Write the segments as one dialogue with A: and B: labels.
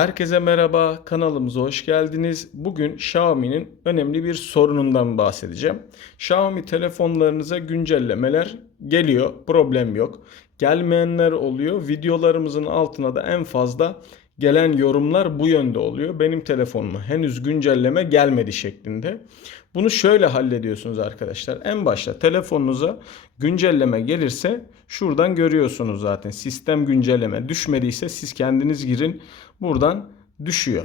A: Herkese merhaba, kanalımıza hoş geldiniz. Bugün Xiaomi'nin önemli bir sorunundan bahsedeceğim. Xiaomi telefonlarınıza güncellemeler geliyor, problem yok. Gelmeyenler oluyor. Videolarımızın altına da en fazla gelen yorumlar bu yönde oluyor. Benim telefonuma henüz güncelleme gelmedi şeklinde. Bunu şöyle hallediyorsunuz arkadaşlar. En başta telefonunuza güncelleme gelirse şuradan görüyorsunuz zaten. Sistem güncelleme düşmediyse siz kendiniz girin. Buradan düşüyor.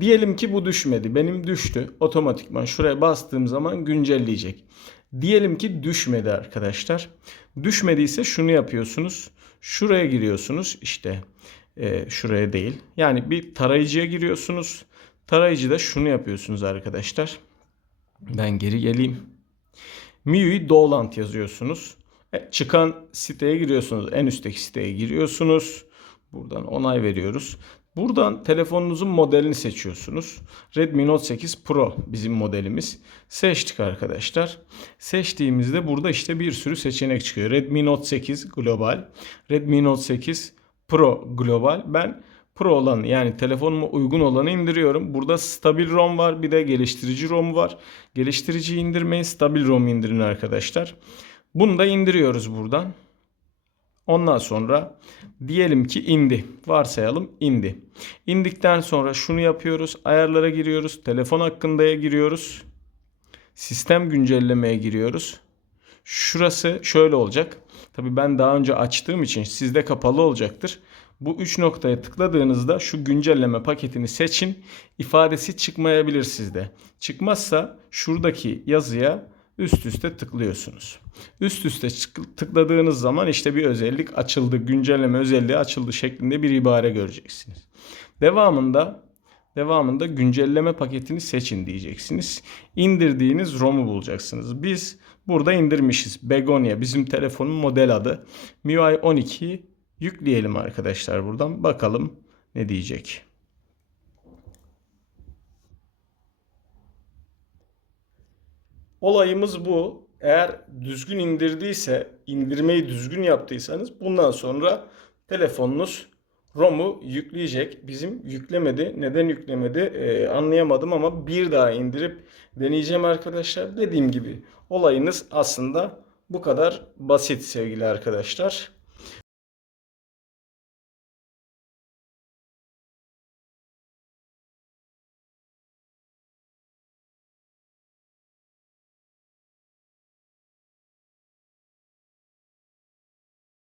A: Diyelim ki bu düşmedi. Benim düştü. Otomatikman şuraya bastığım zaman güncelleyecek. Diyelim ki düşmedi arkadaşlar. Düşmediyse şunu yapıyorsunuz. Şuraya giriyorsunuz. İşte e, şuraya değil. Yani bir tarayıcıya giriyorsunuz. Tarayıcıda şunu yapıyorsunuz arkadaşlar. Ben geri geleyim. MIUI Dolant yazıyorsunuz. E, çıkan siteye giriyorsunuz. En üstteki siteye giriyorsunuz. Buradan onay veriyoruz. Buradan telefonunuzun modelini seçiyorsunuz. Redmi Note 8 Pro bizim modelimiz. Seçtik arkadaşlar. Seçtiğimizde burada işte bir sürü seçenek çıkıyor. Redmi Note 8 Global, Redmi Note 8 Pro Global. Ben Pro olanı yani telefonuma uygun olanı indiriyorum. Burada stabil ROM var bir de geliştirici ROM var. Geliştirici indirmeyin stabil ROM indirin arkadaşlar. Bunu da indiriyoruz buradan. Ondan sonra diyelim ki indi. Varsayalım indi. İndikten sonra şunu yapıyoruz. Ayarlara giriyoruz. Telefon hakkındaya giriyoruz. Sistem güncellemeye giriyoruz. Şurası şöyle olacak. Tabi ben daha önce açtığım için sizde kapalı olacaktır. Bu üç noktaya tıkladığınızda şu güncelleme paketini seçin. İfadesi çıkmayabilir sizde. Çıkmazsa şuradaki yazıya üst üste tıklıyorsunuz. Üst üste tıkladığınız zaman işte bir özellik açıldı, güncelleme özelliği açıldı şeklinde bir ibare göreceksiniz. Devamında devamında güncelleme paketini seçin diyeceksiniz. İndirdiğiniz ROM'u bulacaksınız. Biz burada indirmişiz. Begonia bizim telefonun model adı. MIUI 12'yi yükleyelim arkadaşlar buradan. Bakalım ne diyecek. Olayımız bu. Eğer düzgün indirdiyse, indirmeyi düzgün yaptıysanız bundan sonra telefonunuz ROM'u yükleyecek. Bizim yüklemedi. Neden yüklemedi Ee, anlayamadım ama bir daha indirip deneyeceğim arkadaşlar. Dediğim gibi olayınız aslında bu kadar basit sevgili arkadaşlar.